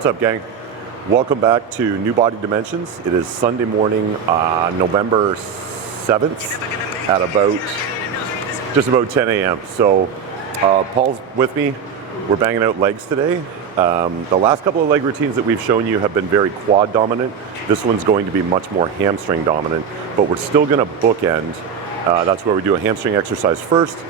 What's up, gang? Welcome back to New Body Dimensions. It is Sunday morning, November 7th at just about 10 a.m. So Paul's with me. We're banging out legs today. The last couple of leg routines that we've shown you have been very quad dominant. This one's going to be much more hamstring dominant, but we're still going to bookend. That's where we do a hamstring exercise first.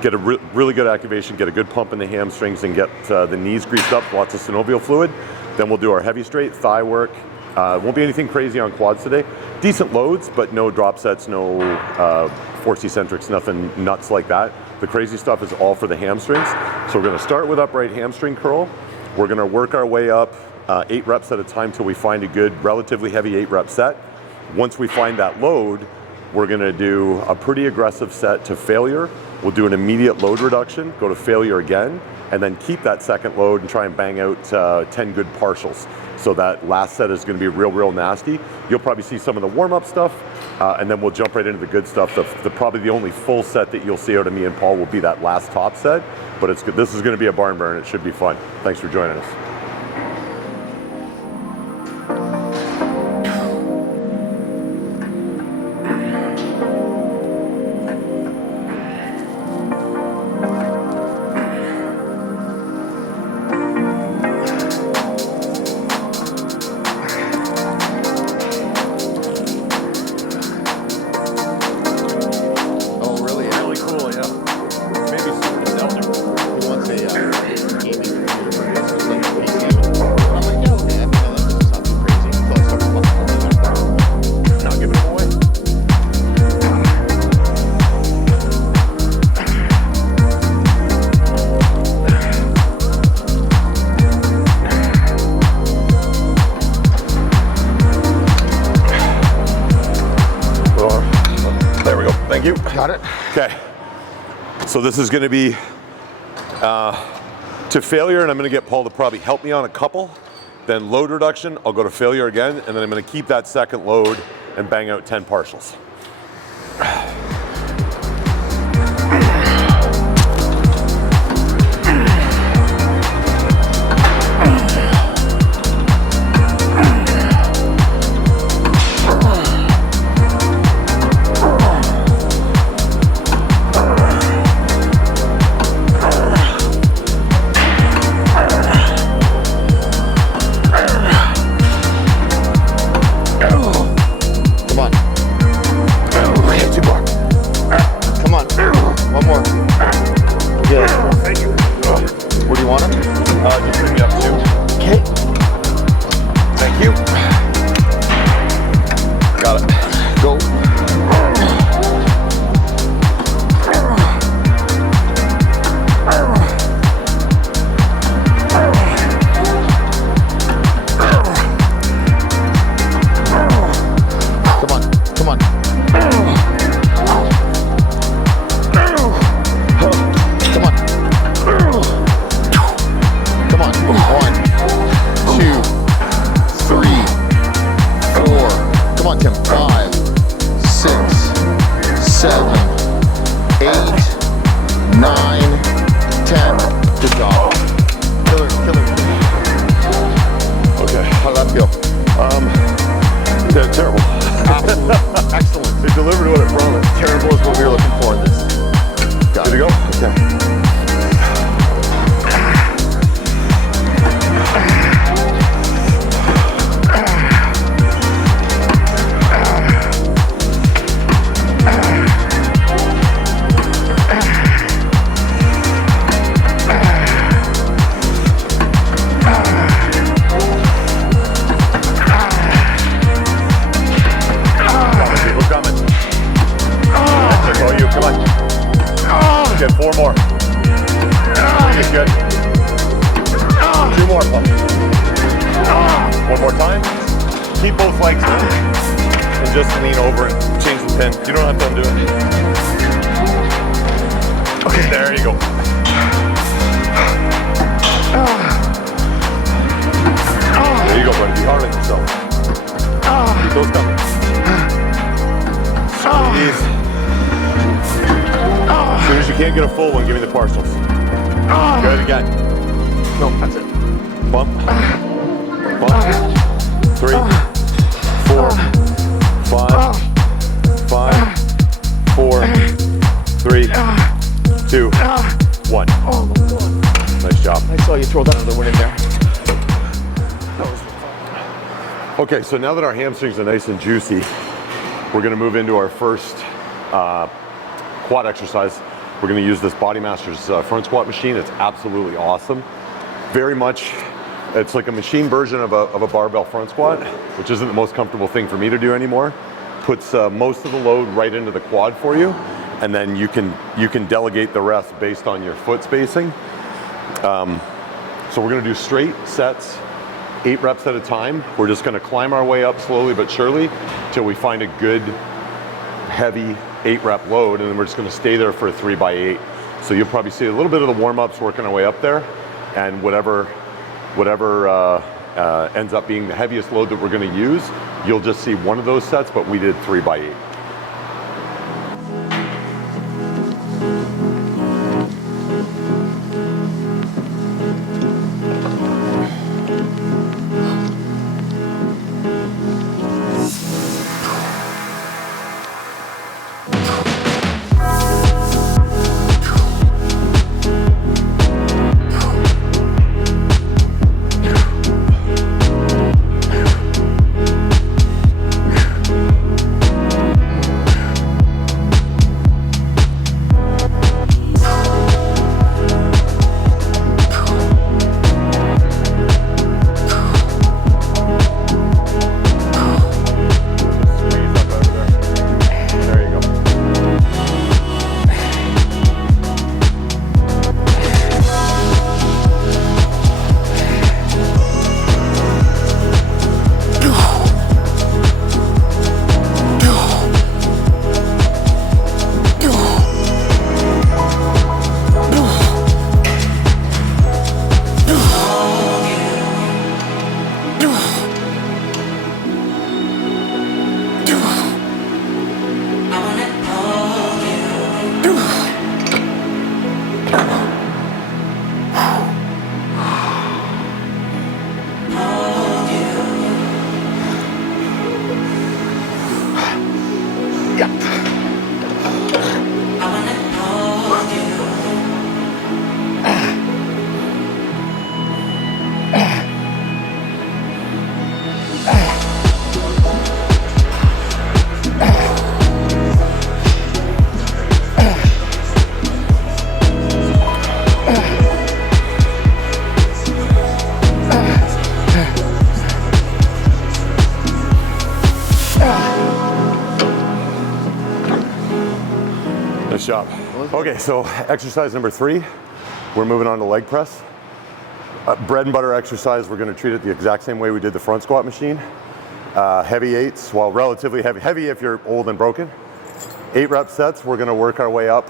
Get a really good activation, get a good pump in the hamstrings, and get the knees greased up, lots of synovial fluid. Then we'll do our heavy straight thigh work. Won't be anything crazy on quads today. Decent loads, but no drop sets, no force eccentrics, nothing nuts like that. The crazy stuff is all for the hamstrings. So we're gonna start with upright hamstring curl. We're gonna work our way up 8 reps at a time till we find a good, relatively heavy 8-rep set. Once we find that load, we're gonna do a pretty aggressive set to failure. We'll do an immediate load reduction, go to failure again, and then keep that second load and try and bang out 10 good partials. So that last set is gonna be real nasty. You'll probably see some of the warm-up stuff, and then we'll jump right into the good stuff. Probably the only full set that you'll see out of me and Paul will be that last top set, but it's good. This is gonna be a barn burn. It should be fun. Thanks for joining us. Okay, so this is going to be to failure, and I'm going to get Paul to probably help me on a couple. Then load reduction, I'll go to failure again, and then I'm going to keep that second load and bang out 10 partials. Can't get a full one, give me the partials. Good again. No, that's it. Bump. Bump. 3, 4, 5, 5, 4, 3, 2, 1. Oh my God. Nice job. I saw you throw that other one in there. Okay, so now that our hamstrings are nice and juicy, we're gonna move into our first quad exercise. We're gonna use this Body Masters front squat machine. It's absolutely awesome. Very much, it's like a machine version of a barbell front squat, which isn't the most comfortable thing for me to do anymore. Puts most of the load right into the quad for you, and then you can delegate the rest based on your foot spacing. So we're gonna do straight sets, 8 reps at a time. We're just gonna climb our way up slowly but surely till we find a good, heavy 8 rep load, and then we're just gonna stay there for a 3 by 8. So you'll probably see a little bit of the warm-ups working our way up there, and whatever ends up being the heaviest load that we're gonna use, you'll just see one of those sets, but we did 3 by 8. Nice job. Okay, so exercise number 3, we're moving on to leg press. Bread and butter exercise, we're gonna treat it the exact same way we did the front squat machine. Heavy 8s, well, relatively heavy if you're old and broken. 8 rep sets, we're gonna work our way up,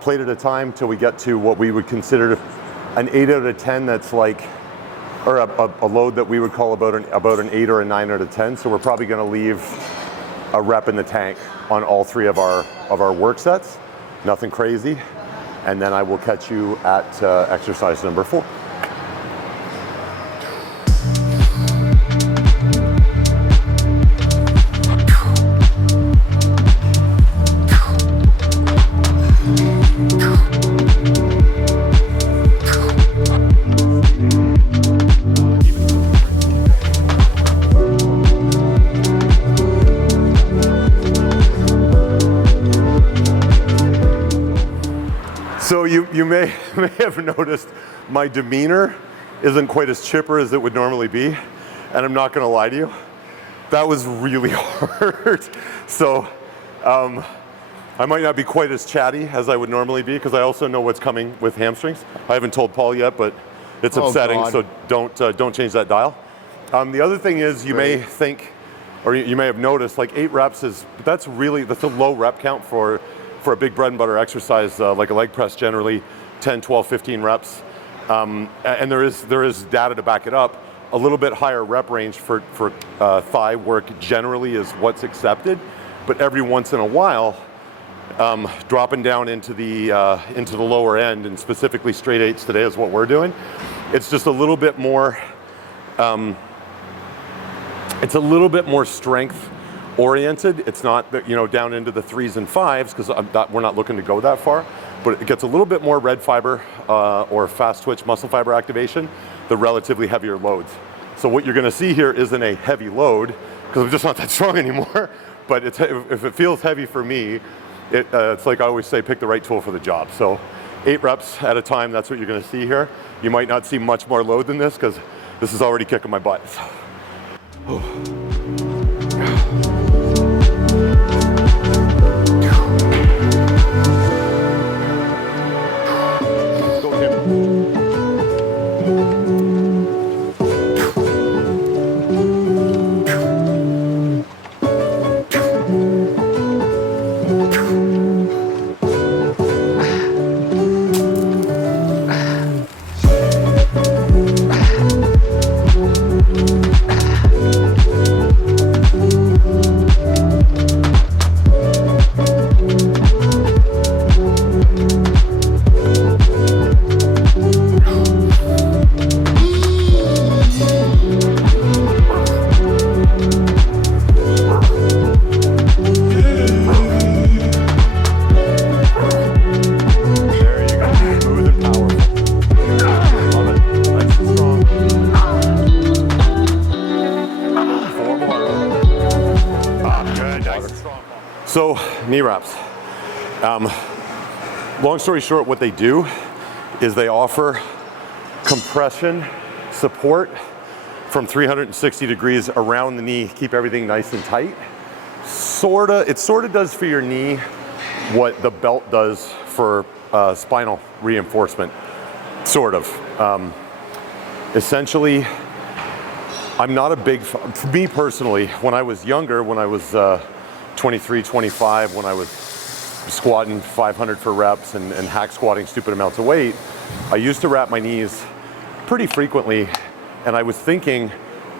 plate at a time till we get to what we would consider an 8 out of 10 that's like, or a load that we would call about an 8 or a 9 out of 10. So we're probably gonna leave a rep in the tank on all 3 of our work sets, nothing crazy. And then I will catch you at exercise number 4. So you may have noticed my demeanor isn't quite as chipper as it would normally be, and I'm not gonna lie to you, that was really hard. So I might not be quite as chatty as I would normally be, because I also know what's coming with hamstrings. I haven't told Paul yet, but it's upsetting, God. So don't change that dial. The other thing is, you may think, or you may have noticed, like 8 reps that's a low rep count for a big bread and butter exercise, like a leg press, generally 10, 12, 15 reps. And there is data to back it up. A little bit higher rep range for thigh work generally is what's accepted, but every once in a while, dropping down into the lower end, and specifically straight 8s today is what we're doing, It's just a little bit more, it's a little bit more strength oriented. It's not, you know, down into the 3s and 5s because we're not looking to go that far, but it gets a little bit more red fiber or fast twitch muscle fiber activation, the relatively heavier loads. So what you're gonna see here isn't a heavy load because I'm just not that strong anymore, but if it feels heavy for me, it's like I always say, pick the right tool for the job. So 8 reps at a time, that's what you're gonna see here. You might not see much more load than this because this is already kicking my butt. So, knee wraps. Long story short, what they do is they offer compression support from 360 degrees around the knee, keep everything nice and tight. It sort of does for your knee what the belt does for spinal reinforcement, sort of. Essentially, I'm not a big, for me personally, when I was younger, when I was 23, 25, when I was squatting 500 for reps and hack squatting stupid amounts of weight, I used to wrap my knees pretty frequently, and I was thinking,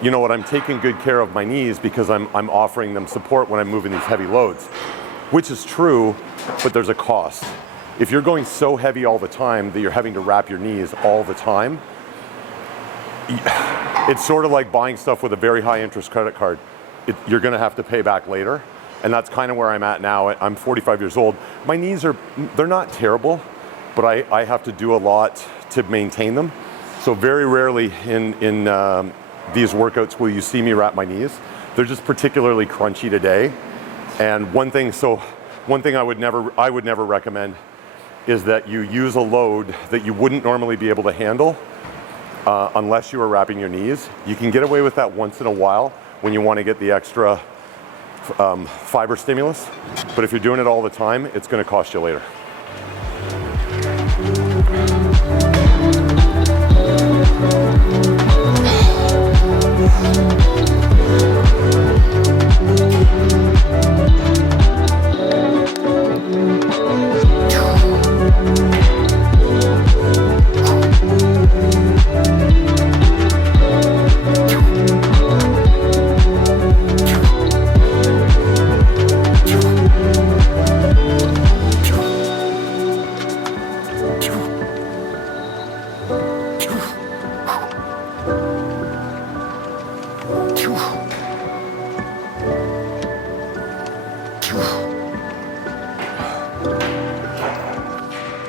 you know what, I'm taking good care of my knees because I'm offering them support when I'm moving these heavy loads, which is true, but there's a cost. If you're going so heavy all the time that you're having to wrap your knees all the time, it's sort of like buying stuff with a very high interest credit card. You're gonna have to pay back later. And that's kind of where I'm at now. I'm 45 years old. My knees they're not terrible, but I have to do a lot to maintain them. So very rarely in these workouts will you see me wrap my knees. They're just particularly crunchy today. And one thing I would never recommend is that you use a load that you wouldn't normally be able to handle unless you were wrapping your knees. You can get away with that once in a while when you want to get the extra fiber stimulus, but if you're doing it all the time, it's going to cost you later.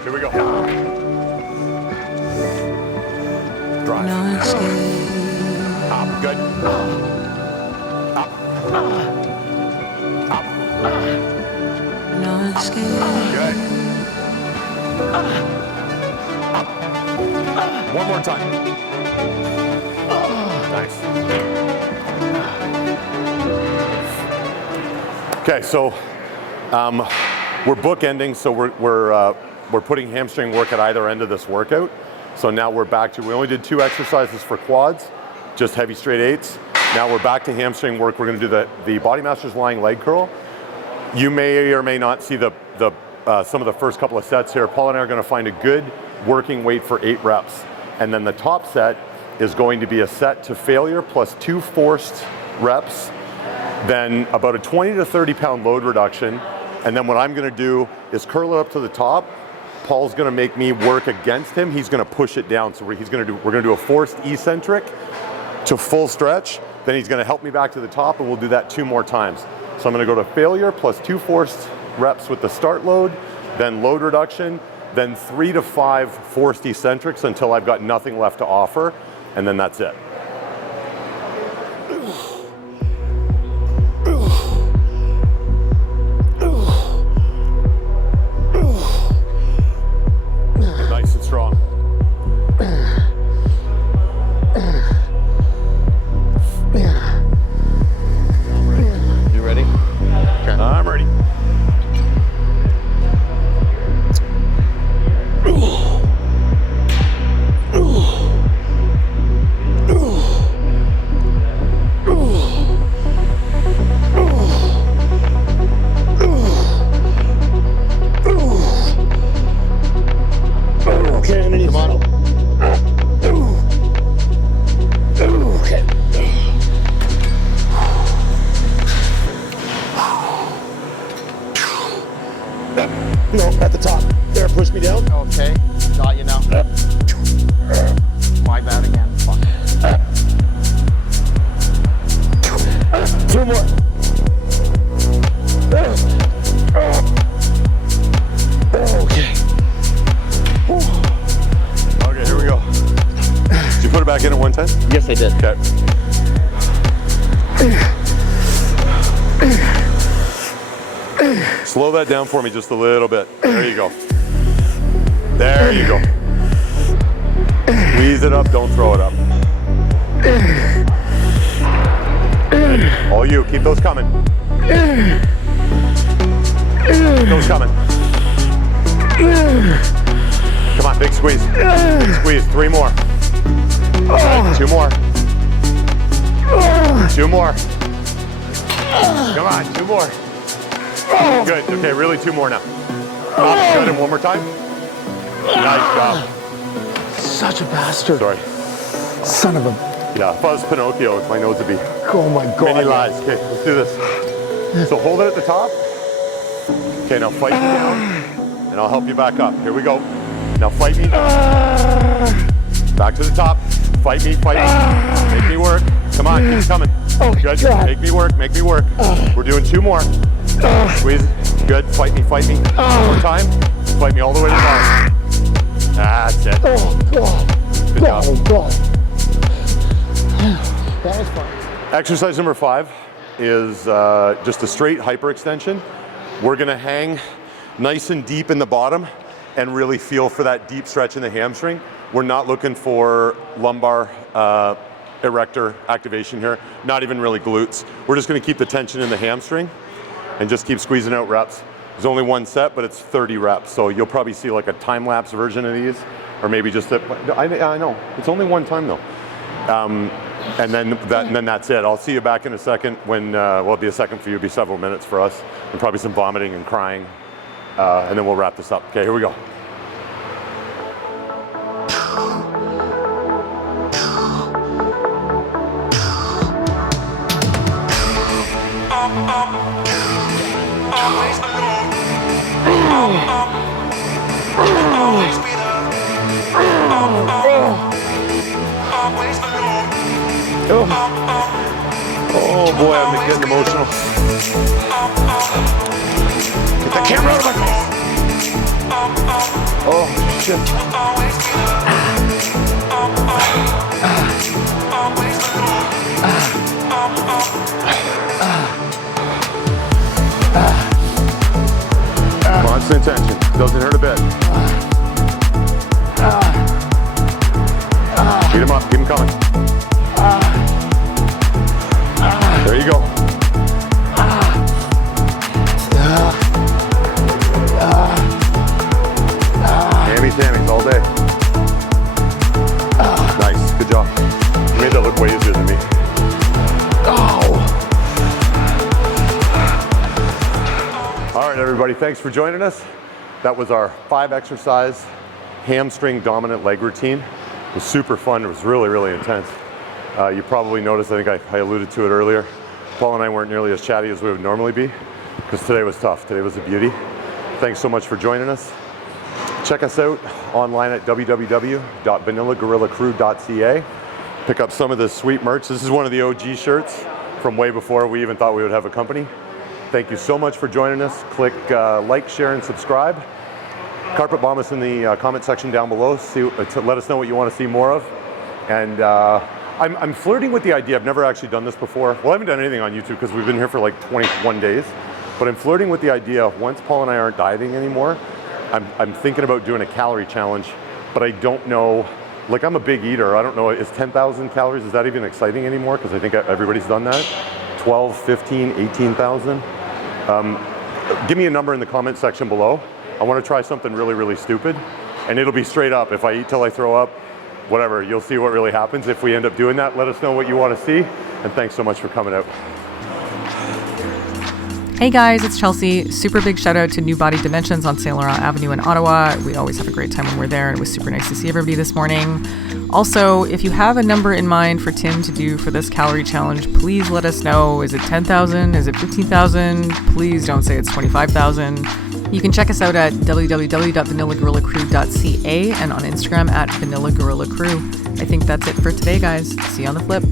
Here we go. Drive. Up, good. Up. Up. Good. Up. One more time. Nice. Okay, so we're bookending, so we're putting hamstring work at either end of this workout. So now we're back to, we only did 2 exercises for quads, just heavy straight 8s. Now we're back to hamstring work. We're gonna do the Body Masters lying leg curl. You may or may not see some of the first couple of sets here. Paul and I are gonna find a good working weight for 8 reps. And then the top set is going to be a set to failure plus 2 forced reps, then about a 20 to 30 pound load reduction. And then what I'm gonna do is curl it up to the top Paul's gonna make me work against him. He's gonna push it down. So we're gonna do a forced eccentric to full stretch. Then he's gonna help me back to the top, and we'll do that 2 more times. So I'm gonna go to failure plus 2 forced reps with the start load, then load reduction, then 3 to 5 forced eccentrics until I've got nothing left to offer, and then that's it. Nice and strong. You ready? Okay. I'm ready. Okay, underneath. Come on. Okay. No, at the top. There, push me down. Okay, got you now. My bad again. Fuck. 2 more. Okay. Okay, here we go. Did you put it back in at 110? Yes, I did. Okay. Slow that down for me just a little bit. There you go. There you go. Squeeze it up, don't throw it up. All you, keep those coming. Keep those coming. Come on, big squeeze. Big squeeze, 3 more. Right, 2 more. 2 more. Come on, 2 more. Good, okay, really 2 more now. Good, and 1 more time. Nice job. Such a bastard. Sorry. Son of a. Yeah, if I was Pinocchio, my nose would be Oh my God. many lies. Okay, let's do this. So hold it at the top. Okay, now fight me down, and I'll help you back up. Here we go. Now fight me down. Back to the top. Fight me, fight me. Make me work. Come on, keep coming. Good, make me work, make me work. We're doing 2 more. Squeeze, good, fight me, fight me. 1 more time, fight me all the way to the bottom. That's it. Oh God. Good job. Oh God. That was fun. Exercise number 5 is just a straight hyperextension. We're gonna hang nice and deep in the bottom and really feel for that deep stretch in the hamstring. We're not looking for lumbar erector activation here, not even really glutes. We're just gonna keep the tension in the hamstring and just keep squeezing out reps. There's only 1 set, but it's 30 reps. So you'll probably see like a time-lapse version of these, or maybe just a, I know, it's only 1 time though. And then that's it. I'll see you back in a second when, well, it'll be a second for you, it'll be several minutes for us, and probably some vomiting and crying. And then we'll wrap this up. Okay, here we go. Oh boy, I'm getting emotional. Get the camera out of my face. Oh shit. Constant tension. Doesn't hurt a bit. Beat him up. Keep him coming. There you go. Hammies all day. Nice. Good job. You made that look way easier than me. All right, everybody. Thanks for joining us. That was our 5 exercise hamstring dominant leg routine. It was super fun. It was really, really intense. You probably noticed, I think I alluded to it earlier, Paul and I weren't nearly as chatty as we would normally be because today was tough. Today was a beauty. Thanks so much for joining us. Check us out online at www.vanillagorillacrew.ca. Pick up some of this sweet merch. This is one of the OG shirts from way before we even thought we would have a company. Thank you so much for joining us. Click like, share, and subscribe. Carpet bomb us in the comment section down below. Let us know what you want to see more of. And I'm flirting with the idea. I've never actually done this before. Well, I haven't done anything on YouTube because we've been here for like 21 days. But I'm flirting with the idea, once Paul and I aren't dieting anymore, I'm thinking about doing a calorie challenge, but I don't know, like I'm a big eater, I don't know, is 10,000 calories, is that even exciting anymore? Because I think everybody's done that. 12, 15, 18,000. Give me a number in the comment section below. I want to try something really, really stupid, and it'll be straight up. If I eat till I throw up, whatever, you'll see what really happens. If we end up doing that, let us know what you want to see, and thanks so much for coming out. Hey guys, it's Chelsea. Super big shout out to New Body Dimensions on Saint Laurent Avenue in Ottawa. We always have a great time when we're there, and it was super nice to see everybody this morning. Also, if you have a number in mind for Tim to do for this calorie challenge, please let us know. Is it 10,000? Is it 15,000? Please don't say it's 25,000. You can check us out at www.vanillagorillacrew.ca and on Instagram at vanillagorillacrew. I think that's it for today, guys. See you on the flip.